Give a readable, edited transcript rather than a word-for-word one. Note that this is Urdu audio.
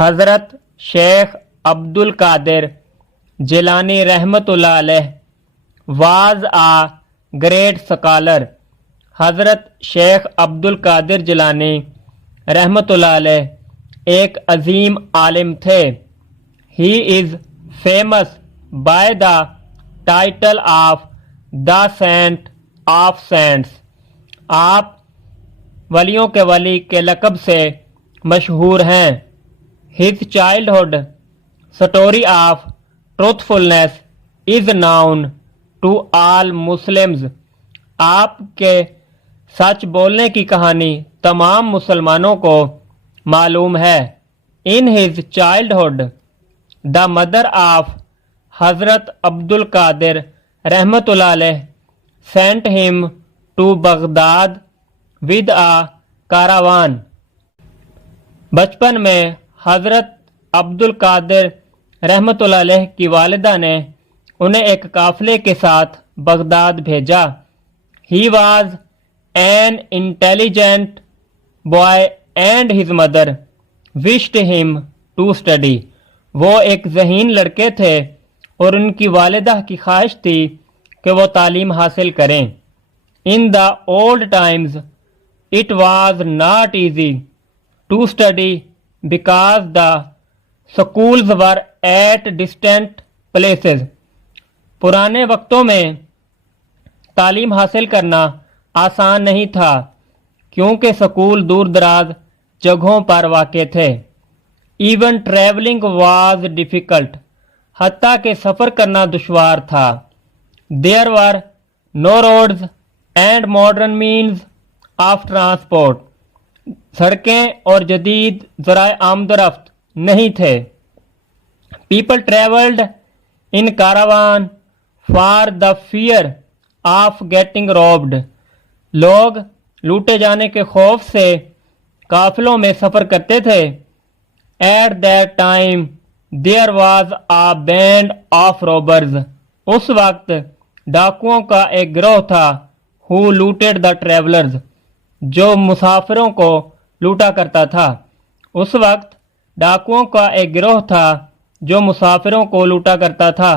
حضرت شیخ عبد القادر جیلانی رحمتullah علیہ was a great scholar. حضرت شیخ عبد القادر جیلانی رحمتullah علیہ ایک عظیم عالم تھے. He is famous by the title of the Saint of Saints. آپ ولیوں کے ولی کے لقب سے مشہور ہیں. His childhood story of truthfulness is known to all Muslims. آپ کے سچ بولنے کی کہانی تمام مسلمانوں کو معلوم ہے. In his childhood, the mother of حضرت عبد القادر رحمتullah علیہ sent him to Baghdad with a caravan. بچپن میں حضرت عبد القادر رحمتullah علیہ کی والدہ نے انہیں ایک قافلے کے ساتھ بغداد بھیجا. He was an intelligent boy and his mother wished him to study. وہ ایک ذہین لڑکے تھے اور ان کی والدہ کی خواہش تھی کہ وہ تعلیم حاصل کریں. In the old times it was not easy to study because the schools were at distant places. پرانے وقتوں میں تعلیم حاصل کرنا آسان نہیں تھا کیونکہ سکول دور دراز جگہوں پر واقع تھے. Even traveling was difficult. حتیٰ کہ سفر کرنا دشوار تھا. There were no roads and modern means of transport. سڑکیں اور جدید ذرائع آمد و رفت نہیں تھے. People traveled in caravan for the fear of getting robbed. لوگ لوٹے جانے کے خوف سے قافلوں میں سفر کرتے تھے. At that time there was a band of robbers. اس وقت ڈاکوؤں کا ایک گروہ تھا. Who looted the travelers. جو مسافروں کو لوٹا کرتا تھا. اس وقت ڈاکوؤں کا ایک گروہ تھا جو مسافروں کو لوٹا کرتا تھا.